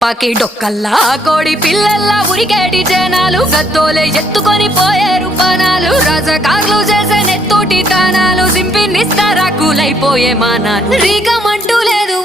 పాకి డొక్కల్లా కోడి పిల్లల్లా ఉరికేటి జనాలు గత్తోలే ఎత్తుకొని పోయేరు పానాలు రాజకార్లు చేసే నెత్తోటి తానాలు సింపి నిస్తారాకులైపోయే మానాలు రీకమంటూ లేదు